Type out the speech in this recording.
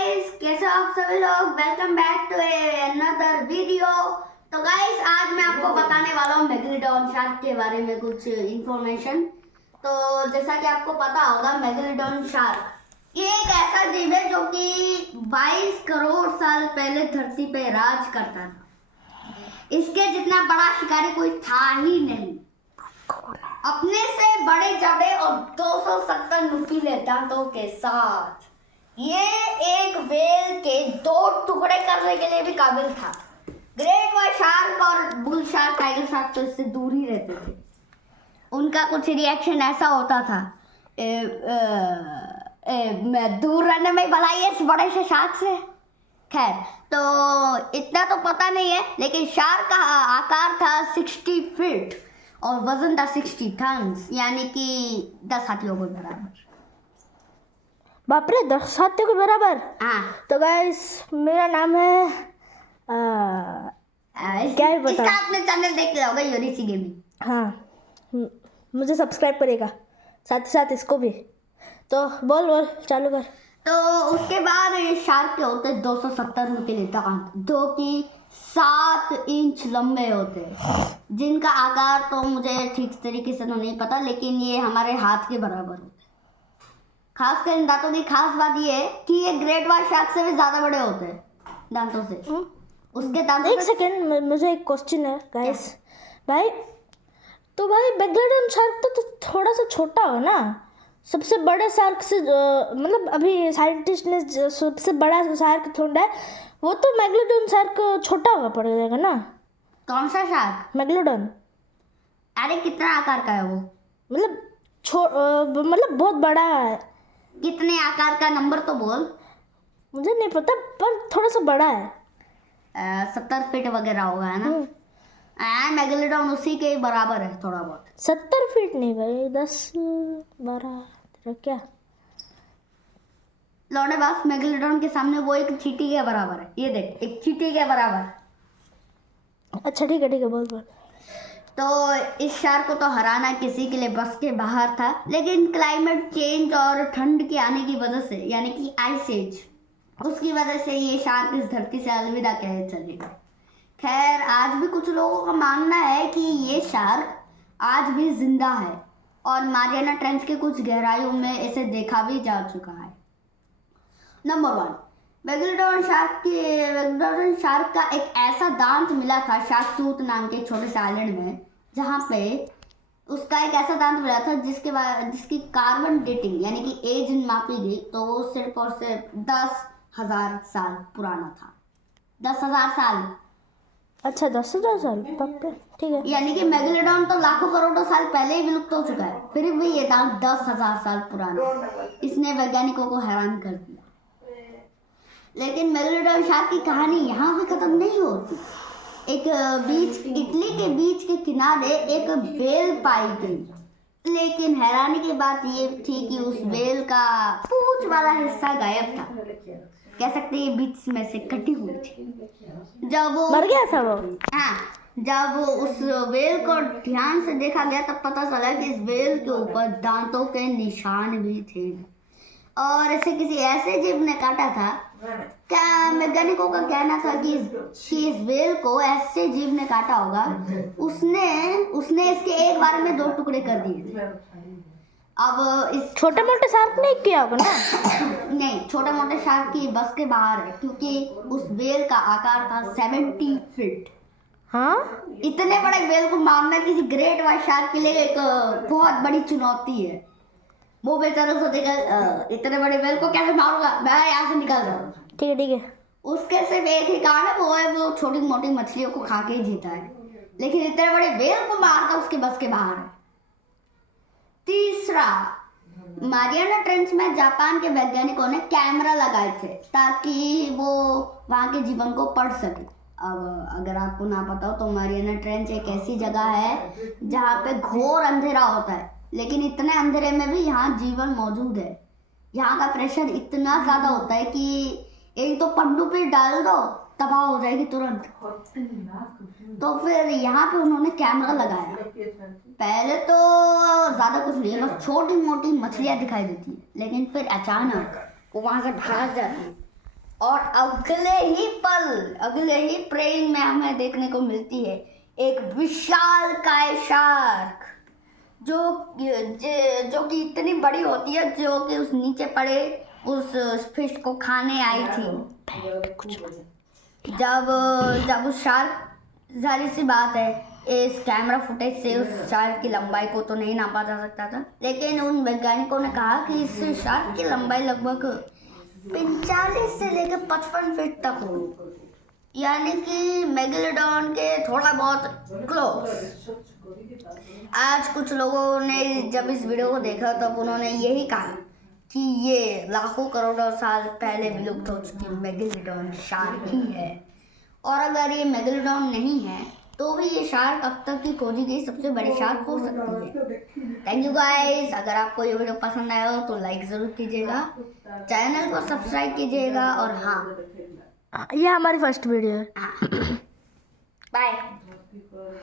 Guys, कैसे हो आप सभी लोग। Welcome back to another video. तो गाइस, आज मैं आपको बताने वाला हूँ मेगलिडॉन शार्क के बारे में कुछ इंफॉर्मेशन। तो जैसा कि आपको पता होगा, मेगलिडॉन शार्क ये एक ऐसा जीव है जो कि 22 करोड़ साल पहले धरती पे राज करता था। इसके जितना बड़ा शिकारी कोई था ही नहीं। अपने से बड़े जबड़े और 270 नुकीले दांतों के साथ ये एक व्हेल के 2 टुकड़े करने के लिए भी काबिल था। ग्रेट व्हाइट शार्क और बुल शार्क, टाइगर शार्क तो इससे दूर ही रहते थे। उनका कुछ रिएक्शन ऐसा होता था, मैं दूर रहने में भलाई है इस बड़े से शार्क से। खैर, तो इतना तो पता नहीं है, लेकिन शार्क का आकार था 60 फीट और वजन था 60 टन, यानी कि 10 हाथियों के बराबर। बाप रे, 10 हाथियों के बराबर। हाँ, तो गाइस, मेरा नाम है क्या ही बता। इसका आपने चैनल देख लिया होगा, यूनिसी गेमिंग। हाँ, मुझे सब्सक्राइब करेगा, साथ ही साथ इसको भी। तो बोल चालू कर। तो उसके बाद ये शार्क के होते 270 नुकीले दांत, जो कि 7 इंच लंबे होते हैं, जिनका आकार तो मुझे ठीक तरीके से तो नहीं पता, लेकिन ये हमारे हाथ के बराबर होते हैं। खासकर इन दांतों की खास बात ये है कि ये ग्रेट व्हाइट शार्क से भी ज्यादा बड़े होते हैं दांतों से। उसके दांतों एक सेकेंड, मुझे एक क्वेश्चन है गाइस। भाई मेगलिडॉन शार्क तो थोड़ा सा छोटा हो ना सबसे बड़े शार्क से। मतलब अभी साइंटिस्ट ने सबसे बड़ा शार्क ढूंढा है, वो तो मेगलिडॉन शार्क छोटा होगा पड़ जाएगा ना। कौन सा शार्क? मेगलिडॉन। अरे कितना आकार का है वो? मतलब मतलब बहुत बड़ा है। कितने आकार का, नंबर तो बोल। मुझे नहीं पता, पर थोड़ा सा बड़ा है। 70 फीट वगैरह होगा, है ना। मेगलिडॉन उसी के बराबर है, थोड़ा बहुत। 70 फीट नहीं भाई, 10-12 क्या लौड़े बास, मेगलिडॉन के सामने वो एक चींटी के बराबर है। ये देख, एक चींटी के बराबर। अच्छा ठीक है बोल। तो इस शार्क को तो हराना किसी के लिए बस के बाहर था, लेकिन क्लाइमेट चेंज और ठंड के आने की वजह से, यानी कि आइस एज, उसकी वजह से ये शार्क इस धरती से अलविदा कहे चले गए। खैर, आज भी कुछ लोगों का मानना है कि ये शार्क आज भी जिंदा है और मारियाना ट्रेंच के कुछ गहराइयों में इसे देखा भी जा चुका है। नंबर 1, मेगलिडॉन शार्क का एक ऐसा दांत मिला था शार्क टूथ नाम के छोटे से आइलैंड में, जहाँ पे उसका एक ऐसा दांत मिला था जिसकी कार्बन डेटिंग यानी कि एज मापी गई, तो वो सिर्फ और सिर्फ 10,000 साल पुराना था। 10,000 साल। अच्छा, 10,000 साल, पक्का ठीक है। यानी कि मेगलिडॉन तो लाखों करोड़ों साल पहले ही विलुप्त हो चुका है, फिर भी ये दांत 10,000 साल पुराना। इसने वैज्ञानिकों को हैरान कर दिया। लेकिन मेगलिडॉन शार्क की कहानी यहाँ भी खत्म नहीं होती। इटली के बीच के किनारे एक व्हेल पाई गई, लेकिन हैरानी की बात ये थी कि उस व्हेल का पूंछ वाला हिस्सा गायब था। कह सकते हैं बीच में से कटी हुई थी। जब वो मर गया था वो। हाँ, जब उस व्हेल को ध्यान से देखा गया तब पता चला कि इस व्हेल के ऊपर दांतों के निशान भी थे और इसे किसी ऐसे जीव ने काटा था। क्या वैज्ञानिकों का कहना था कि इस व्हेल को ऐसे जीव ने काटा होगा, उसने इसके एक बार में 2 टुकड़े कर दिए थे। अब इस छोटे मोटे शार्क ने किया होगा ना। नहीं, छोटे मोटे शार्क की बस के बाहर है, क्योंकि उस व्हेल का आकार था 70 फीट। हाँ, इतने बड़े व्हेल को मारना किसी ग्रेट व्हाइट शार्क के लिए एक बहुत बड़ी चुनौती है। वो बेचारा सोचेगा इतने बड़े व्हेल को कैसे मारूंगा, मैं यहाँ से निकल जाऊँ। ठीक है। उसके सिर्फ एक ही कारण है, वो छोटी मोटी मछलियों को खा के ही जीता है, लेकिन इतने बड़े व्हेल को मारना उसके बस के बाहर है। तीसरा, मारियाना ट्रेंच में जापान के वैज्ञानिकों ने कैमरा लगाए थे ताकि वो वहाँ के जीवन को पढ़ सके। अब अगर आपको ना पता हो तो मारियाना ट्रेंच एक ऐसी जगह है जहाँ पे घोर अंधेरा होता है, लेकिन इतने अंधेरे में भी यहाँ जीवन मौजूद है। यहाँ का प्रेशर इतना ज़्यादा होता है कि एक तो पनडुब्बी डाल दो तबाह हो जाएगी तुरंत। तो फिर यहाँ पे उन्होंने कैमरा लगाया। पहले तो ज़्यादा कुछ नहीं, बस छोटी मोटी मछलियाँ दिखाई देती है, लेकिन फिर अचानक वो वहाँ से भाग जाती है और अगले ही फ्रेम में हमें देखने को मिलती है एक विशाल काय शार्क जो कि इतनी बड़ी होती है, जो कि उस नीचे पड़े उस फिश को खाने आई थी। जब उस शार्क, जाहिर सी बात है इस कैमरा फुटेज से उस शार्क की लंबाई को तो नहीं नापा जा सकता था, लेकिन उन वैज्ञानिकों ने कहा कि इस शार्क की लंबाई लगभग 45 से लेकर 55 फीट तक हो, यानी कि मेगालोडॉन के थोड़ा बहुत क्लोज। आज कुछ लोगों ने जब इस वीडियो को देखा तब उन्होंने यही कहा कि ये लाखों करोड़ों साल पहले विलुप्त हो चुकी मेगालोडॉन शार्क ही है, और अगर ये मेगालोडॉन नहीं है तो भी ये शार्क अब तक की खोजी गई सबसे बड़ी शार्क हो सकती है। थैंक यू गाइस, अगर आपको ये वीडियो पसंद आया हो तो लाइक ज़रूर कीजिएगा, चैनल को सब्सक्राइब कीजिएगा, और हाँ ये हमारी फर्स्ट वीडियो है। बाय।